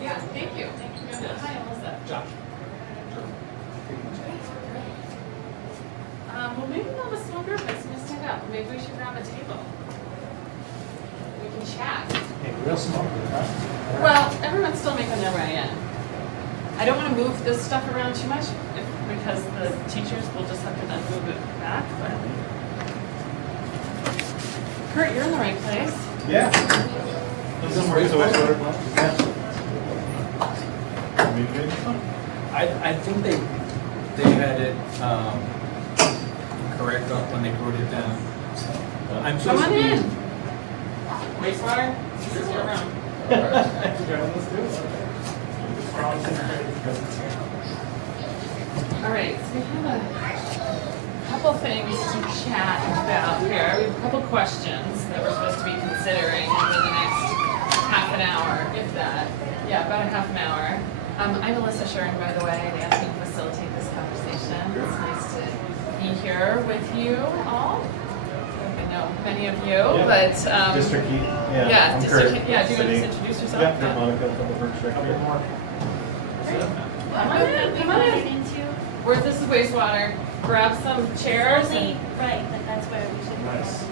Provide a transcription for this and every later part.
Yeah, thank you. Hi, Melissa. Josh. Well, maybe not a small group. It's gonna stand up. Maybe we should grab a table. We can chat. Hey, real small group, huh? Well, everyone's still making their way in. I don't want to move this stuff around too much because the teachers will just have to then move it back. But Kurt, you're in the right place. Yeah. Is this where the wastewater plant? I think they had it correct up when they wrote it down. So, I'm Come on supposed to be. in. Wastewater, this is your room. All right, so we have a couple things to chat about here. We have a couple questions that we're supposed to be considering over the next half an hour, if that. Yeah, about a half an hour. I'm Melissa Shern, by the way, and asked me to facilitate this conversation. It's nice to be here with you all. I know many of you, but District Heat. yeah, I'm District Kurt. Heat. Yeah, do you want to City. just introduce yourself? Yeah, Kurt Monica from the Berkshire. Come on in, come on in. Where this is Wastewater. Grab some chairs. And, Right, that's where we should Nice.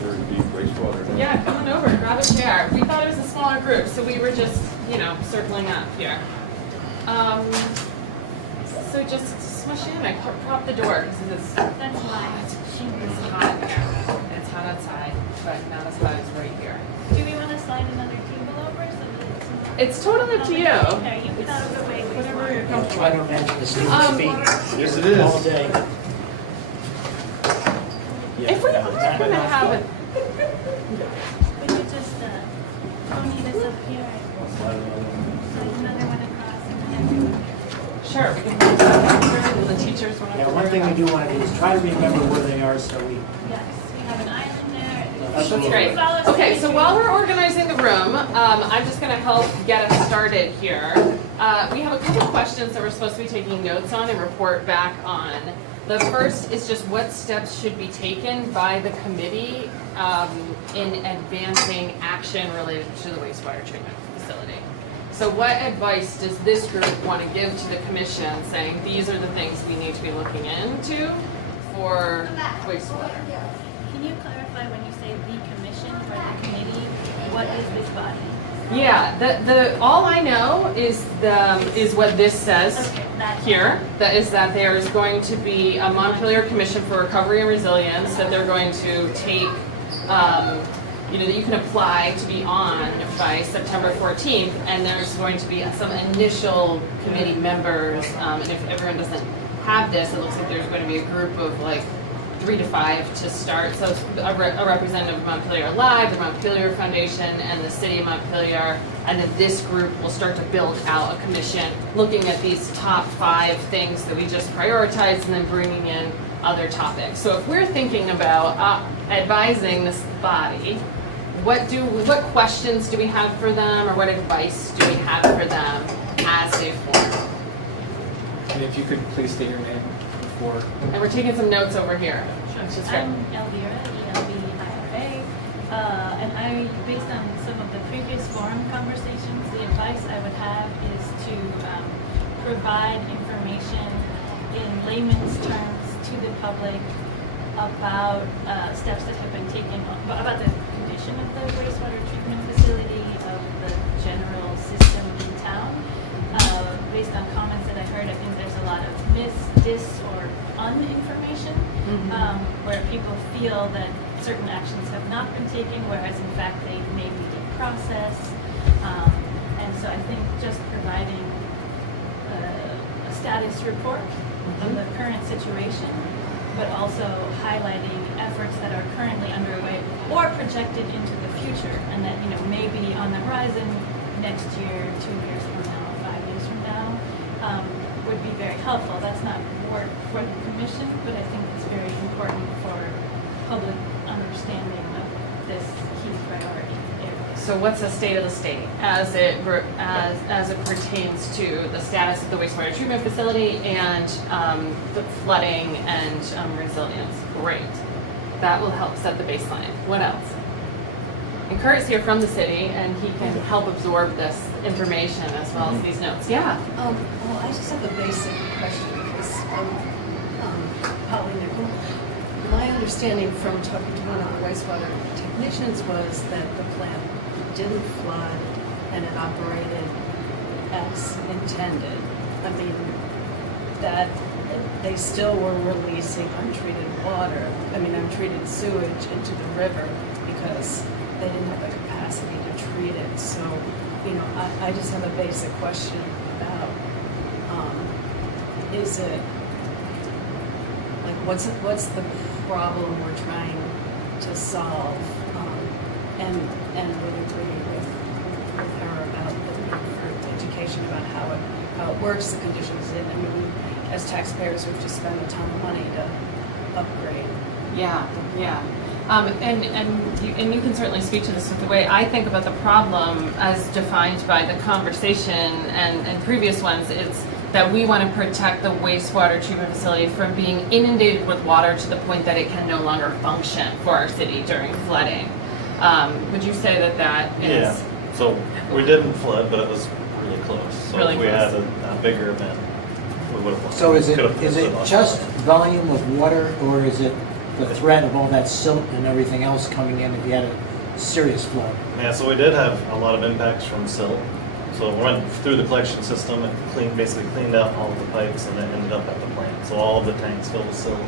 Very deep wastewater. yeah, come on over. Grab a chair. We thought it was a smaller group, so we were just, circling up here. So just smush in. I prop the door because it's That's mine. It's hot here. It's hot outside, but not as hot as right here. Do we want to slide another table over so that It's totally up to you. There, you put out of the way. Whatever you're comfortable I with. don't imagine the students' feet Yes, it is. all day. If we are going to have it, We could just pony this up here and slide another one across and then everyone here. sure, we can move that over. The teachers want to. Yeah, one thing we do want to do is try to remember where they are so we, Yes, we have an island there. That's Absolutely. great. Follow Okay, so Sage. while we're organizing the room, I'm just going to help get us started here. We have a couple questions that we're supposed to be taking notes on and report back on. The first is just what steps should be taken by the committee in advancing action related to the wastewater treatment facility. So what advice does this group want to give to the commission saying these are the things we need to be looking into for wastewater? Can you clarify when you say the commission or the committee, what is this body? Yeah, the all I know is what this says Okay, that. here. That is that there's going to be a Montpelier Commission for Recovery and Resilience that they're going to take, that you can apply to be on by September 14th, and there's going to be some initial committee members, and if everyone doesn't have this, it looks like there's going to be a group of like 3 to 5 to start. So it's a representative of Montpelier Live, the Montpelier Foundation, and the City of Montpelier. And then this group will start to build out a commission looking at these top 5 things that we just prioritized and then bringing in other topics. So if we're thinking about advising this body, what questions do we have for them, or what advice do we have for them as they form? And if you could please state your name before. And we're taking some notes over here. Which is great. I'm Elvira, ELVIRA, and based on some of the previous forum conversations, the advice I would have is to provide information in layman's terms to the public about steps that have been taken, about the condition of the wastewater treatment facility, of the general system in town. Based on comments that I heard, I think there's a lot of dis, or uninformation, where people feel that certain actions have not been taken, whereas in fact they may be in process. And so I think just providing a status report of the current situation, but also highlighting efforts that are currently underway or projected into the future, and that may be on the horizon next year, 2 years from now, 5 years from now, would be very helpful. That's not work for the commission, but I think it's very important for public understanding of this key priority area. So so what's the state of the state as it pertains to the status of the wastewater treatment facility and the flooding and resilience? Great. That will help set the baseline. What else? And Kurt's here from the city, and he can help absorb this information as well as these notes. Yeah. Well, I just have a basic question because Polly Nickel. My understanding from talking to one of the wastewater technicians was that the plant didn't flood and it operated as intended. I mean, that they still were releasing untreated water, untreated sewage into the river because they didn't have the capacity to treat it. So, I just have a basic question about, is it, like, what's the problem we're trying to solve? And would agree with her about the need for education about how it works, the conditions. As taxpayers, we've just spent a ton of money to upgrade. Yeah. And you can certainly speak to this with the way I think about the problem as defined by the conversation and previous ones. It's that we want to protect the wastewater treatment facility from being inundated with water to the point that it can no longer function for our city during flooding. Would you say that is? Yeah, so we didn't flood, but it was really close. So Really if we close. had a bigger event, we would have. So is it Could've stood much just better. volume of water, or is it the threat of all that silt and everything else coming in if you had a serious flood? Yeah, so we did have a lot of impacts from silt. So we went through the collection system and basically cleaned out all of the pipes, and then ended up at the plant. So all of the tanks filled with silt.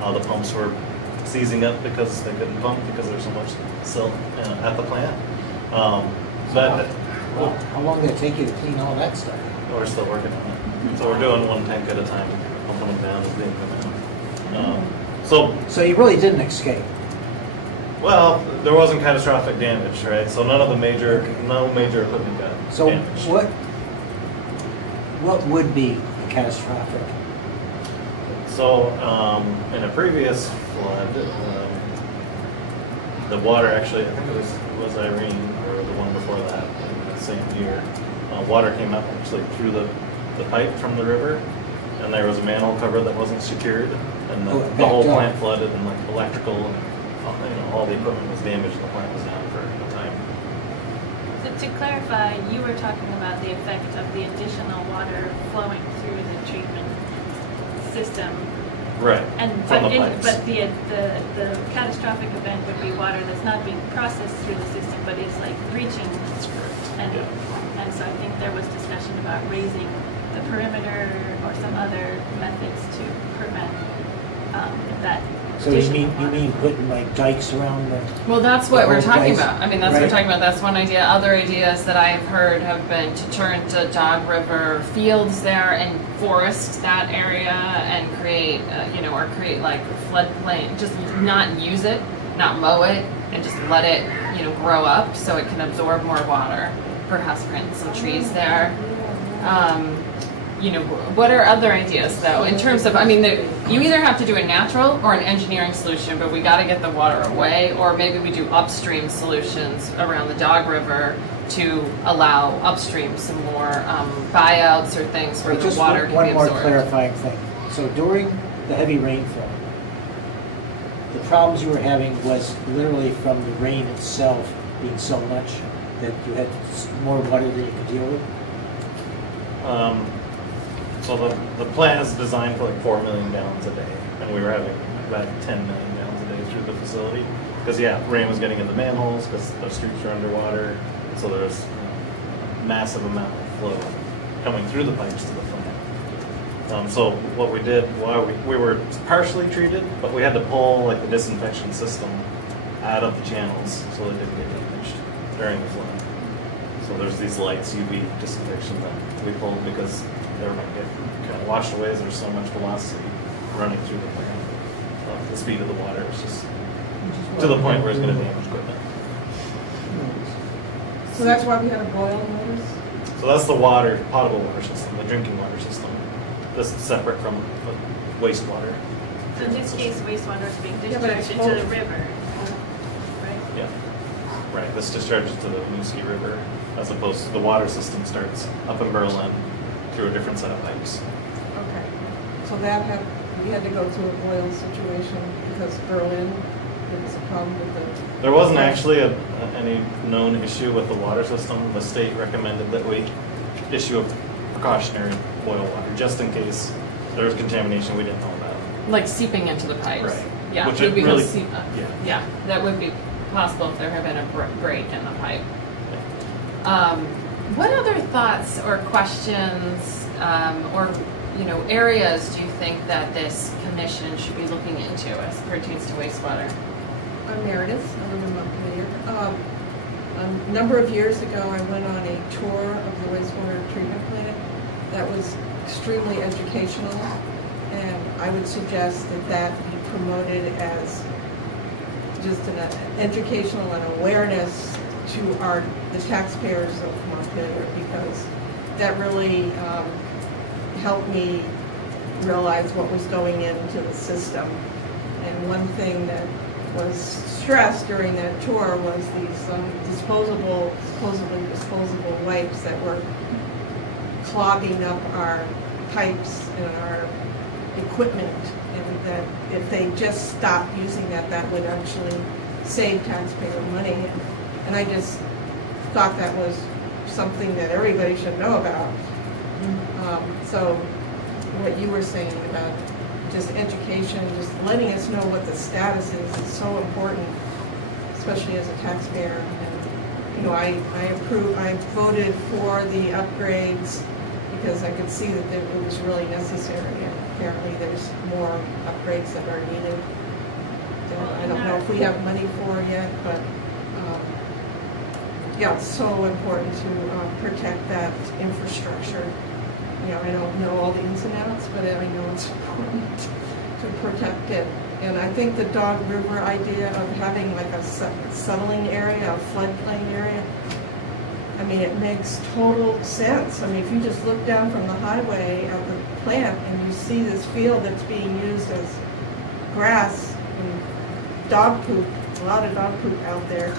The pumps were seizing up because they couldn't pump because there's so much silt at the plant. How long did it take you to clean all that stuff? We're still working on it. So we're doing one tank at a time, pumping them down as they come out. So you really didn't escape. Well, there wasn't catastrophic damage, right? So no major equipment got So damaged. what would be catastrophic? So in a previous flood, the water actually, I think it was Irene or the one before that, in the same year. Water came up actually through the pipe from the river, and there was a manhole cover that wasn't secured, and the whole backed up. plant flooded, and like electrical and all the equipment was damaged. The plant was down for a time. So to clarify, you were talking about the effect of the additional water flowing through the treatment system. Right. From the pipes. But the catastrophic event would be water that's not being processed through the system, but is like breaching. That's correct. And so I think there was discussion about raising the perimeter or some other methods to prevent that. So you additional mean water. putting like dikes around the? Well, that's what we're whole talking place. about. I mean, that's what we're Right. talking about. That's one idea. Other ideas that I've heard have been to turn to Dog River fields there and forest that area and create, or create like floodplain. Just not use it, not mow it, and just let it, grow up so it can absorb more water. Perhaps plant some trees there. What are other ideas though? In terms of, you either have to do a natural or an engineering solution, but we got to get the water away, or maybe we do upstream solutions around the Dog River to allow upstream some more buyouts or things where the Just water can one be more absorbed. clarifying thing. So during the heavy rainfall, the problems you were having was literally from the rain itself being so much that you had more water than you could deal with? So the plant is designed for like 4 million gallons a day, and we were having about 10 million gallons a day through the facility. Because rain was getting in the manholes because the streets were underwater, so there's a massive amount of flow coming through the pipes to the plant. So what we did, we were partially treated, but we had to pull like the disinfection system out of the channels so it didn't get damaged during the flood. So there's these lights, UV disinfection that we pulled because they were going to get kind of washed away as there's so much velocity running through the plant. The speed of the water is just to the point where it's going to damage equipment. So that's why we had a boil notice? So that's the potable water system, the drinking water system. This is separate from the wastewater. So in this case, wastewater is being Yeah, but discharged into the exposed. river, right? Yeah. Right, this discharges to the Mooski River, as opposed to the water system starts up in Berlin through a different set of pipes. Okay. So we had to go through a boil situation because Berlin, there was a problem with the. There wasn't actually any known issue with the water system. The state recommended that we issue a precautionary boil water, just in case there was contamination we didn't know about. Like seeping into the pipes. Right. Yeah, Which it it would really- seep. yeah. Yeah, that would be possible if there had been a break in the pipe. What other thoughts or questions or areas do you think that this commission should be looking into as pertains to wastewater? I'm Meredith, I live in Montpelier. A number of years ago, I went on a tour of the wastewater treatment plant. That was extremely educational, and I would suggest that be promoted as just an educational and awareness to the taxpayers of Montpelier, because that really helped me realize what was going into the system. And one thing that was stressed during that tour was these supposedly disposable wipes that were clogging up our pipes and our equipment, and that if they just stopped using that would actually save taxpayer money. And I just thought that was something that everybody should know about. So what you were saying about just education, just letting us know what the status is so important, especially as a taxpayer. And, I voted for the upgrades because I could see that it was really necessary, and apparently there's more upgrades that are needed. I don't know if we have money for yet, but yeah, it's so important to protect that infrastructure. I don't know all the ins and outs, but I know it's important to protect it. And I think the Dog River idea of having like a settling area, a floodplain area, it makes total sense. If you just look down from the highway at the plant and you see this field that's being used as grass and dog poop, a lot of dog poop out there.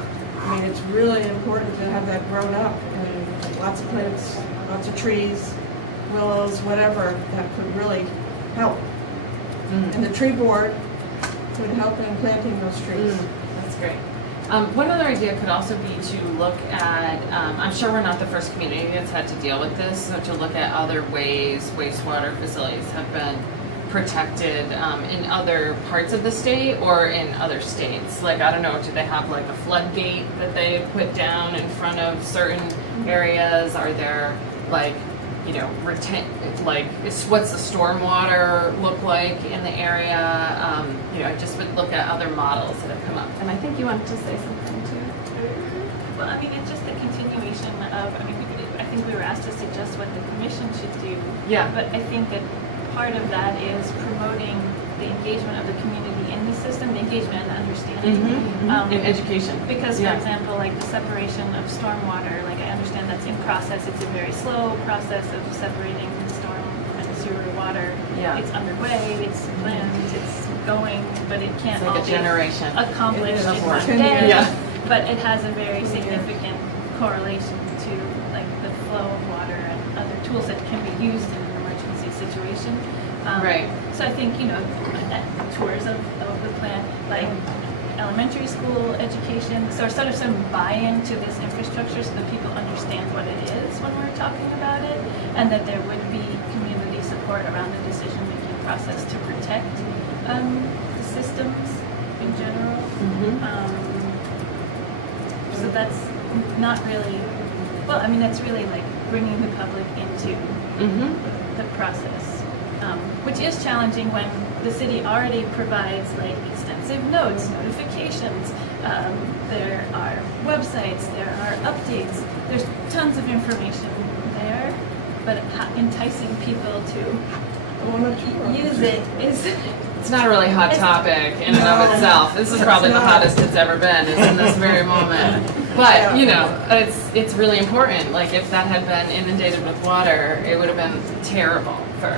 It's really important to have that grown up, and lots of plants, lots of trees, willows, whatever, that could really help. And the tree board would help in planting those trees. That's great. One other idea could also be to look at, I'm sure we're not the first community that's had to deal with this, so to look at other ways wastewater facilities have been protected in other parts of the state or in other states. Like, I don't know, do they have like a floodgate that they put down in front of certain areas? Are there what's the stormwater look like in the area? I just would look at other models that have come up. And I think you wanted to say something too. Well, it's just the continuation of, I think we were asked to suggest what the commission should do. Yeah. But I think that part of that is promoting the engagement of the community in the system, the engagement and understanding. In education. Because, for example, like the separation of stormwater, I understand that's in process. It's a very slow process of separating storm and sewer water. Yeah. It's underway, it's planned, it's going, but it can't It's like all a be generation. accomplished It is in work. one day. Yeah. But it has a very significant correlation to the flow of water and other tools that can be used in an emergency situation. Right. So I think, tours of the plant, like elementary school education, so sort of some buy-in to this infrastructure so that people understand what it is when we're talking about it, and that there would be community support around the decision-making process to protect the systems in general. So that's not really, that's really like bringing the public into the process, which is challenging when the city already provides extensive notes, notifications, there are websites, there are updates, there's tons of information there, but enticing people to use it is It's not a really hot topic in and of itself. This is probably the hottest it's ever been, is in this very moment. But, it's really important. Like, if that had been inundated with water, it would have been terrible for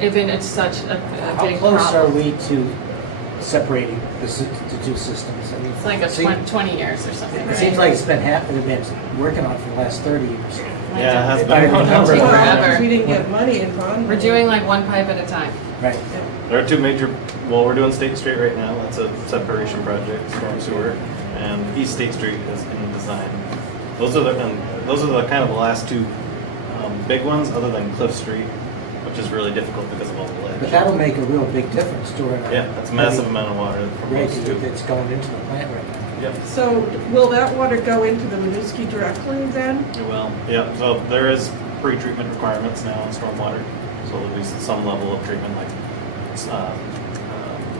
it's such a How big close are problem. we to separating the two systems. I mean, It's like a 20 years or something, It right? seems like it's been they've been working on it for the last 30 years. Yeah, it has If I been. remember Forever. correctly. We didn't get money in bond. We're doing like one pipe at a time. Right. There are two major, well, we're doing State Street right now, that's a separation project, storm sewer, and East State Street is in design. Those are the kind of the last two big ones, other than Cliff Street, which is really difficult because of all the ledge. But that'll make a real big difference during Yeah, that's a massive amount of water from rate those two. that's going into the plant right now. Yep. So will that water go into the Winooski directly then? It will, yeah, so there is pre-treatment requirements now on stormwater, so there'll be some level of treatment, like,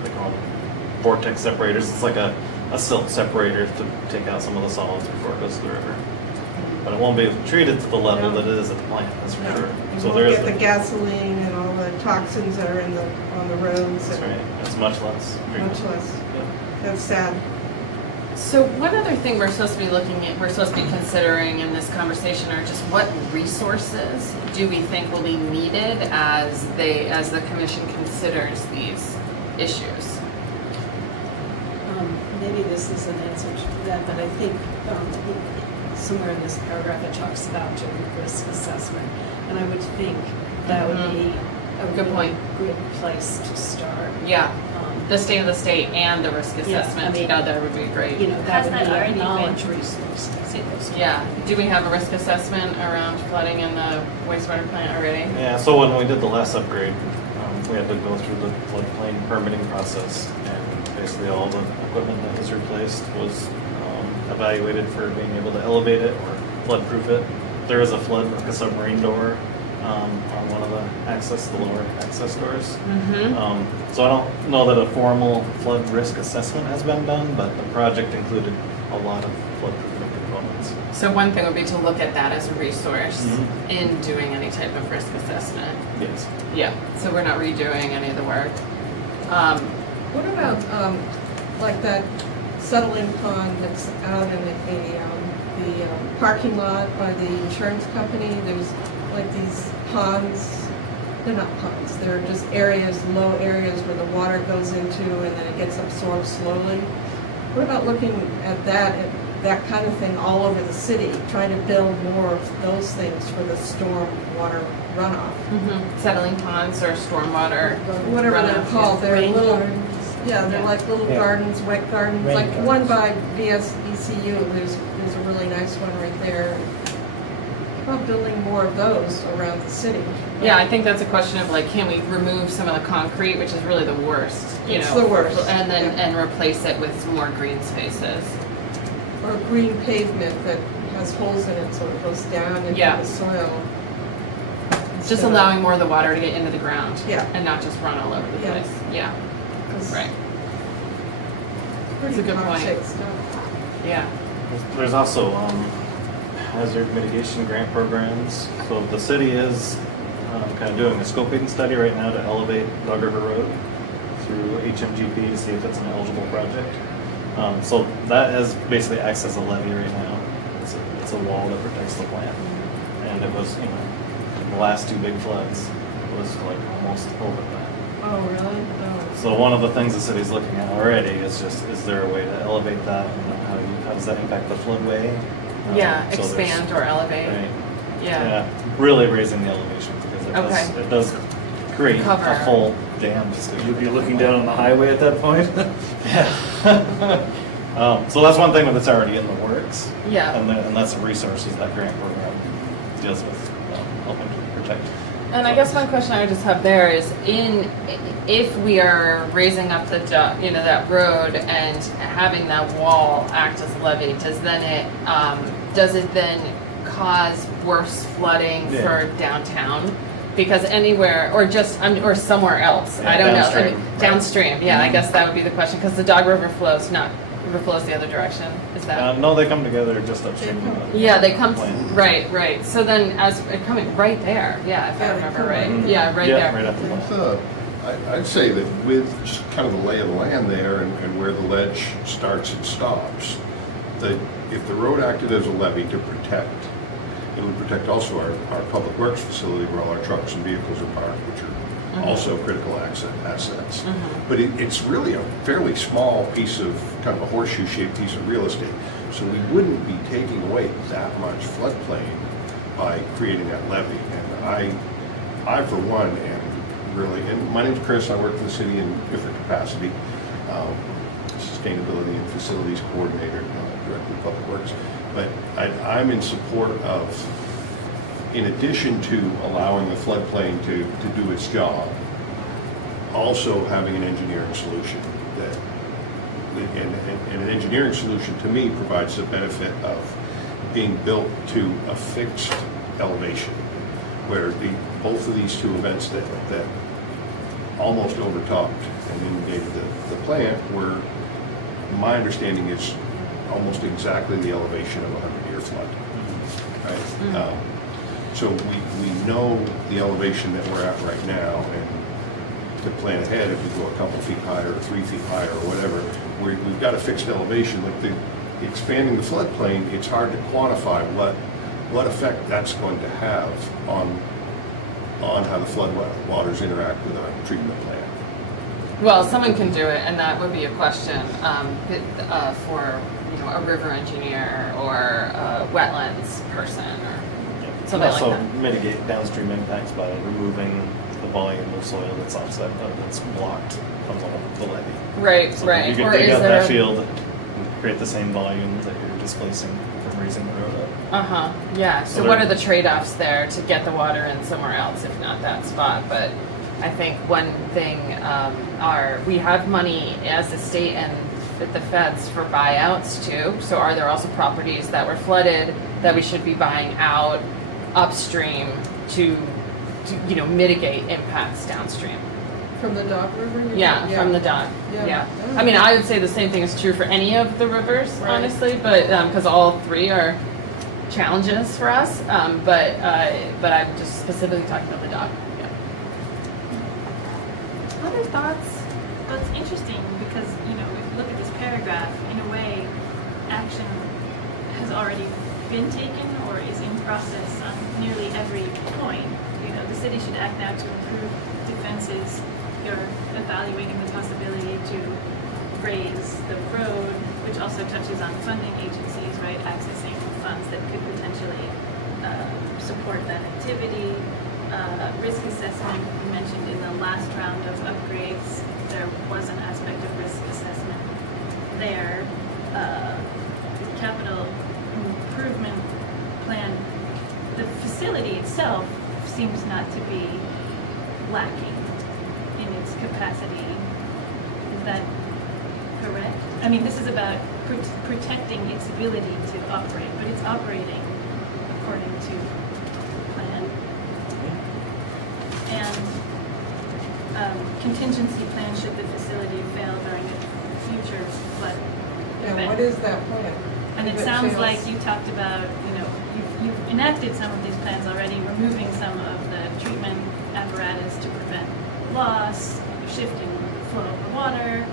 they call them vortex separators, it's like a silt separator to take out some of the solids before it goes to the river. But it won't be treated to the level No. that it is at the plant, that's for No. sure. You So won't there is, get the gasoline and all the toxins that are on the roads. that's right, it's much less treatment. Much less. Yep. That's sad. So one other thing we're supposed to be considering in this conversation are just what resources do we think will be needed as the commission considers these issues? Maybe this is an answer to that, but I think somewhere in this paragraph it talks about doing risk assessment. And I would think that would be a Good really point. good place to start. Yeah, Um, the state of the state and the risk Yeah, assessment I mean, together would be great. You know, that Has would that be a already knowledge been- resource. I think those- Yeah, do we have a risk assessment around flooding in the wastewater plant already? Yeah, so when we did the last upgrade, we had to go through the floodplain permitting process, and basically all the equipment that was replaced was evaluated for being able to elevate it or flood-proof it. There is a flood, like a submarine door, on one of the lower access doors. Mm-hmm. So I don't know that a formal flood risk assessment has been done, but the project included a lot of flood-proofing components. So one thing would be to look at that as a resource Mhm. in doing any type of risk assessment. Yes. Yeah, so we're not redoing any of the work. What about, like that settling pond that's out in the parking lot by the insurance company? There's like these ponds, they're not ponds, they're just areas, low areas where the water goes into and then it gets absorbed slowly. What about looking at that kind of thing all over the city, trying to build more of those things for the storm water runoff? Settling ponds or stormwater. Whatever they're runoff. called, they're Rain little, gardens. yeah, they're like little Yeah. gardens, wet gardens, Rain like gardens. one by VSECU, there's a really nice one right there. How about building more of those around the city? Yeah, I think that's a question of like, can we remove some of the concrete, which is really the worst, you It's know? the worst, And then, yeah. and replace it with some more green spaces. Or green pavement that has holes in it so it goes down into Yeah. the soil. It's just Instead of- allowing more of the water to get into the ground. Yeah. And not just run all over the Yeah. place. Yeah, 'cause right, Pretty That's a good point. toxic stuff. yeah. There's also hazard mitigation grant programs. So the city is kind of doing a scoping study right now to elevate Dog River Road through HMGP to see if it's an eligible project. So that has basically acts as a levee right now. It's a wall that protects the plant. And it was, the last two big floods was like almost over that. Oh, really? Oh. So one of the things the city's looking at already is just, is there a way to elevate that? How does that impact the floodway? Yeah, So there's- expand or elevate. Right. Yeah. Really raising the elevation because it does create Cover. a full dam. You'd be looking down on the highway at that point? Yeah. So that's one thing that's already in the works. Yeah. And that's the resources that grant program deals with, helping to protect. And I guess one question I would just have there is if we are raising up that road and having that wall act as a levee, does it then cause worse flooding Yeah. for downtown? Because anywhere, or somewhere else, Yeah, I don't know. downstream, right. Downstream, yeah, I guess that would be the question, because the Dog River flows the other direction, is that? No, they come together just upstream. of the Yeah, they come, plant. right. So then coming right there, yeah, if I Yeah, they remember come right. right Yeah, right Yeah, there. right up the plant. I'd say that with just kind of the lay of the land there and where the ledge starts and stops, that if the road acted as a levee to protect, it would protect also our public works facility where all our trucks and vehicles are parked, which are also critical assets. Mhm. But it's really a fairly small piece of, kind of a horseshoe-shaped piece of real estate. So we wouldn't be taking away that much floodplain by creating that levy. And I for one, am really, and my name's Chris, I work for the city in different capacity, sustainability and facilities coordinator, director of public works. But I'm in support of, in addition to allowing the floodplain to do its job, also having an engineering solution that, and an engineering solution to me provides the benefit of being built to a fixed elevation, where both of these two events that almost overtopped and inundated the plant were, my understanding is, almost exactly the elevation of a 100-year flood. Right? So we know the elevation that we're at right now, and to plan ahead, if we go a couple feet higher, or 3 feet higher, or whatever, we've got a fixed elevation. Like expanding the floodplain, it's hard to quantify what effect that's going to have on how the flood waters interact with our treatment plant. Well, someone can do it, and that would be a question for a river engineer or a wetlands person or something like Also that. mitigate downstream impacts by removing the volume of soil that's offset, that's blocked from the levee. Right, So right. you can Or dig is out there that field and create the same volume that you're displacing from raising the road up. Yeah. So So what there- are the trade-offs there to get the water in somewhere else, if not that spot? But I think one thing we have money as a state and the feds for buyouts too. So are there also properties that were flooded that we should be buying out upstream to mitigate impacts downstream? From the Dog River? Yeah, from the dock. Yeah. Yeah. I mean, I would say the same thing is true for any of the rivers, Right. honestly, but because all three are challenges for us. But I'm just specifically talking about the dock. Yeah. Other thoughts? Well, it's interesting because, if you look at this paragraph, in a way, action has already been taken or is in process on nearly every point. The city should act now to improve defenses. You're evaluating the possibility to raise the road, which also touches on funding agencies, right? Accessing funds that could potentially support that activity. Risk assessment, you mentioned in the last round of upgrades, there was an aspect of risk assessment there. The capital improvement plan, the facility itself seems not to be lacking in its capacity. Is that correct? I mean, this is about protecting its ability to operate, but it's operating according to plan. And contingency plan should the facility fail during a future flood Yeah, event. what is that plan? And it If sounds fails- like you talked about, you've enacted some of these plans already, removing some of the treatment apparatus to prevent loss, shifting the flow of the water,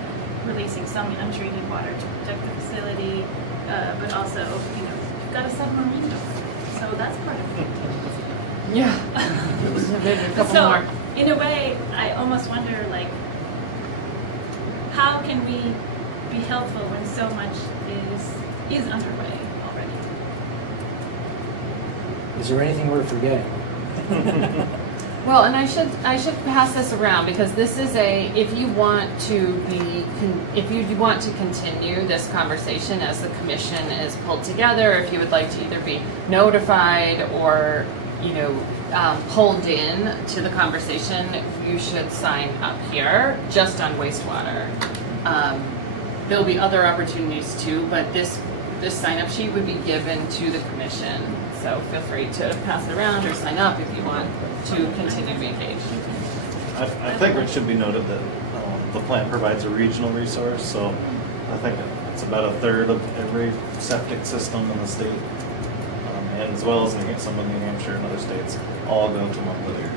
releasing some untreated water to protect the facility, but also, you've got a submarine door, so that's part of the contingency. Yeah. Maybe a couple So, more. in a way, I almost wonder, how can we be helpful when so much is underway already? Is there anything we're forgetting? Well, and I should pass this around because this is if you want to continue this conversation as the commission is pulled together, if you would like to either be notified or pulled in to the conversation, you should sign up here just on wastewater. There'll be other opportunities too, but this sign-up sheet would be given to the commission. So feel free to pass it around or sign up if you want to continue to be engaged. I think it should be noted that the plant provides a regional resource, so I think it's about a third of every septic system in the state, and as well as some in New Hampshire and other states, all go to Montpelier.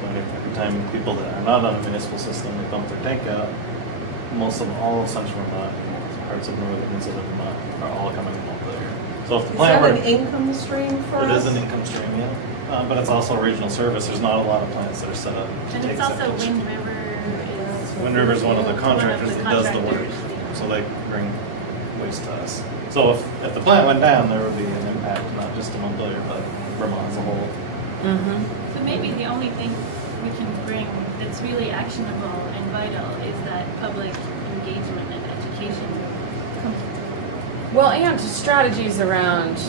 So every time people that are not on a municipal system, they pump their tank out, all of central Vermont, parts of northern and southern Vermont are all coming to Montpelier. So if the Is plant that were, an income stream for it us? is an income stream, yeah. But it's also a regional service. There's not a lot of plants that are set up to And take it's also septic. Wind River is. Wind River is one of the one contractors that does the work, contractors. so they bring waste to us. So if the plant went down, there would be an impact, not just to Montpelier, but Vermont as a whole. Mm-hmm. So maybe the only thing we can bring that's really actionable and vital is that public engagement and education. Well, and strategies around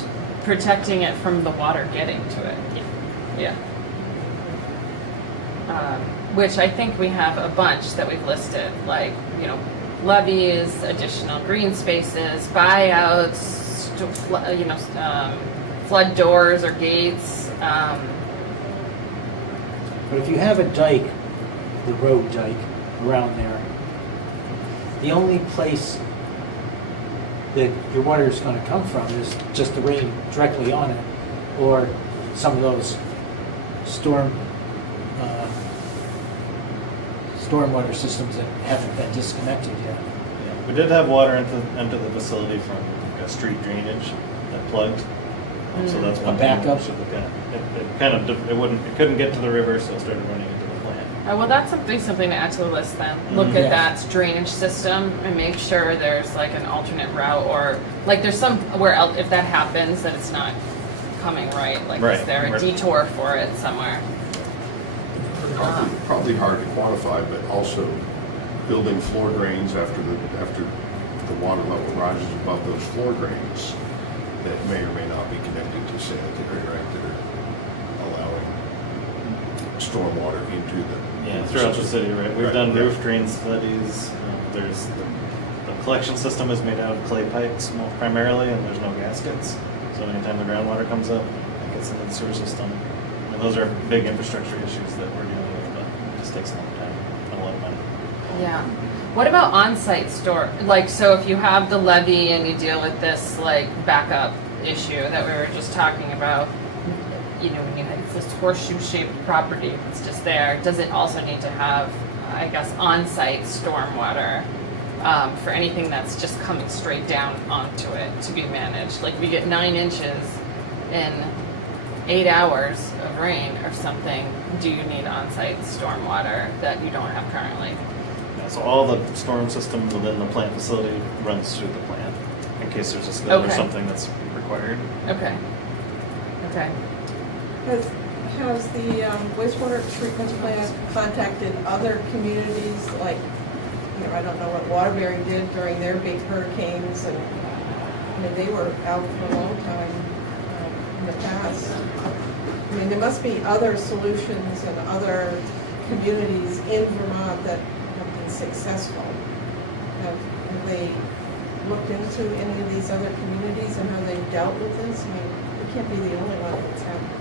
protecting it from the water getting to it. Yeah. Which I think we have a bunch that we've listed, like, you know, levees, additional green spaces, buyouts, flood doors or gates. But if you have a dike, the road dike around there, the only place that your water is going to come from is just the rain directly on it, or some of those stormwater systems that haven't been disconnected yet. Yeah, we did have water into the facility from street drainage that plugged. So that's one A thing backup? we should look at. It couldn't get to the river, so it started running into the plant. Well, that's something to add to the list then. Look at Yes. that drainage system and make sure there's like an alternate route, or like there's somewhere else, if that happens, that it's not coming right. Like, Right, is there a right. detour for it somewhere? Probably hard to quantify, but also building floor drains after the water level rises above those floor drains that may or may not be connected to sanitary, right, that are allowing stormwater into the. Yeah, throughout the city, right? We've Right, done right. roof drain studies. There's the collection system is made out of clay pipes primarily, and there's no gaskets. So anytime the groundwater comes up, it gets into the sewer system. I mean, those are big infrastructure issues that we're dealing with, but it just takes a long time and a lot of money. Yeah. What about on-site store? Like, so if you have the levee and you deal with this like backup issue that we were just talking about, you know, when you have this horseshoe-shaped property that's just there, does it also need to have, I guess, on-site stormwater for anything that's just coming straight down onto it to be managed? Like, we get 9 inches in 8 hours of rain or something. Do you need on-site stormwater that you don't have currently? Yeah, so all the storm system within the plant facility runs through the plant in case there's a spill or Okay. something that's required. Okay. Okay. Has the wastewater treatment plant contacted other communities, like, you know, I don't know what Waterbury did during their big hurricanes, and, I mean, they were out for a long time in the past. I mean, there must be other solutions and other communities in Vermont that have been successful. Have they looked into any of these other communities and how they've dealt with this? I mean, we can't be the only one that's happened.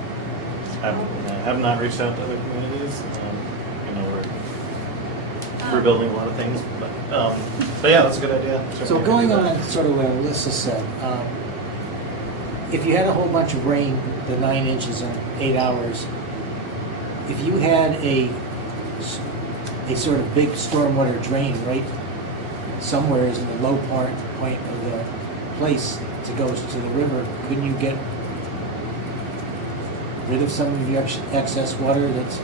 Have not reached out to other communities. You know, we're building a lot of things, but yeah, that's a good idea. So going on sort of what Alyssa said, if you had a whole bunch of rain, the 9 inches in 8 hours, if you had a sort of big stormwater drain right somewhere is in the low point of the place that goes to the river, couldn't you get rid of some of your excess water that's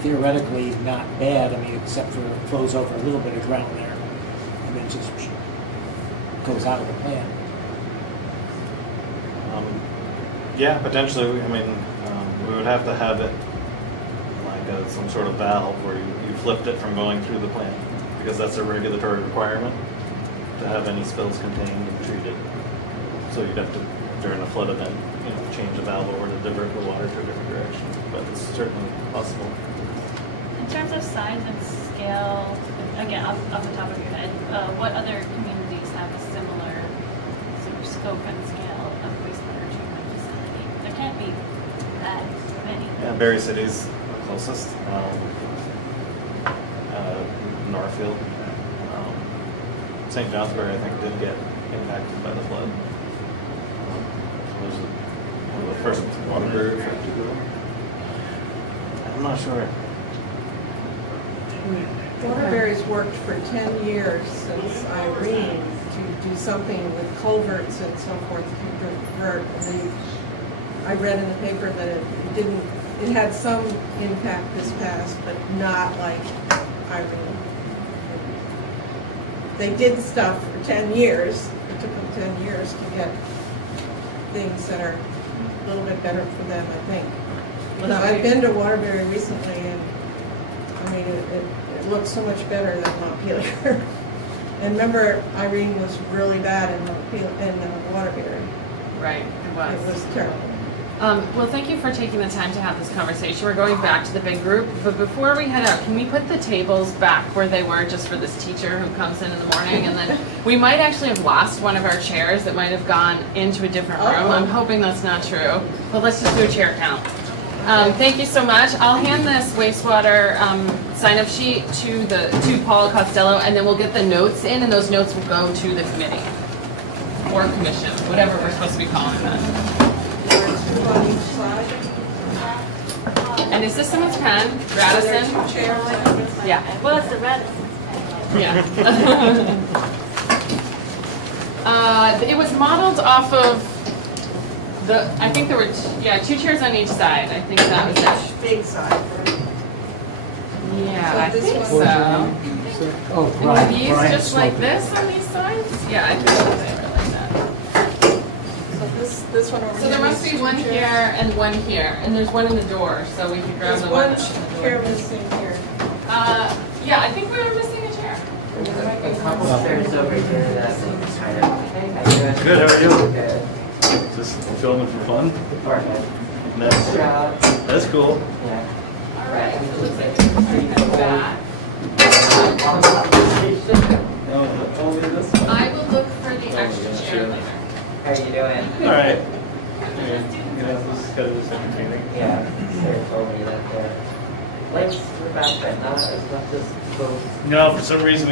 theoretically not bad? I mean, except for it flows over a little bit of ground there, and then just goes out of the plant. Yeah, potentially. I mean, we would have to have it like some sort of valve where you flipped it from going through the plant, because that's a regulatory requirement to have any spills contained and treated. So you'd have to, during a flood event, you know, change the valve over to divert the water to a different direction. But it's certainly possible. In terms of size and scale, again, off the top of your head, what other communities have a similar sort of scope and scale of wastewater treatment facility? There can't be that many. Yeah, Berry City's the closest. Northfield. St. Johnsbury, I think, did get impacted by the flood. Those are the first Waterbury affected at all? I'm not sure. Waterbury's worked for 10 years since Irene to to do something with culverts and so forth to divert. And I read in the paper that it had some impact this past, but not like Irene. They did stuff for 10 years. It took them 10 years to get things that are a little bit better for them, I think. Now, I've been to Waterbury recently, and I mean, it looks so much better than Montpelier. And remember, Irene was really bad in Waterbury. Right, it was. It was terrible. Well, thank you for taking the time to have this conversation. We're going back to the big group, but before we head out, can we put the tables back where they were just for this teacher who comes in the morning? And then we might actually have lost one of our chairs that might have gone into a different room. I'm hoping that's not true, but let's just do a chair count. Thank you so much. I'll hand this wastewater sign-up sheet to Paul Costello, and then we'll get the notes in, and those notes will go to the committee or commission, whatever we're supposed to be calling that. Two on each side. And is this someone's pen? Radisson? Two chairs. Yeah. Well, it's the Radisson. Yeah. It was modeled off of I think there were, two chairs on each side. I think that was it. Big side. Yeah, So I this think one- so. Oh, And Brian. were these Brian just like Sloper. this on these sides? Yeah, I think they were like that. So this one over here. So there must is be two one chairs. here and one here, and there's one in the door, so we could grab There's the one one that's in the chair door. missing here. Yeah, I think we were missing a chair. A couple chairs over here that kind of, hey, how you doing? Good, how are you? Good. Just filming for fun? Perfect. Nice. Good job. That's cool. Yeah. All right, so it looks like we're turning it back. Only this one. I will look for the extra chair later. How are you doing? All right. You know, this is kind of just entertaining. Yeah, Sarah told me that the lights were back, but not as much as both. No, for some reason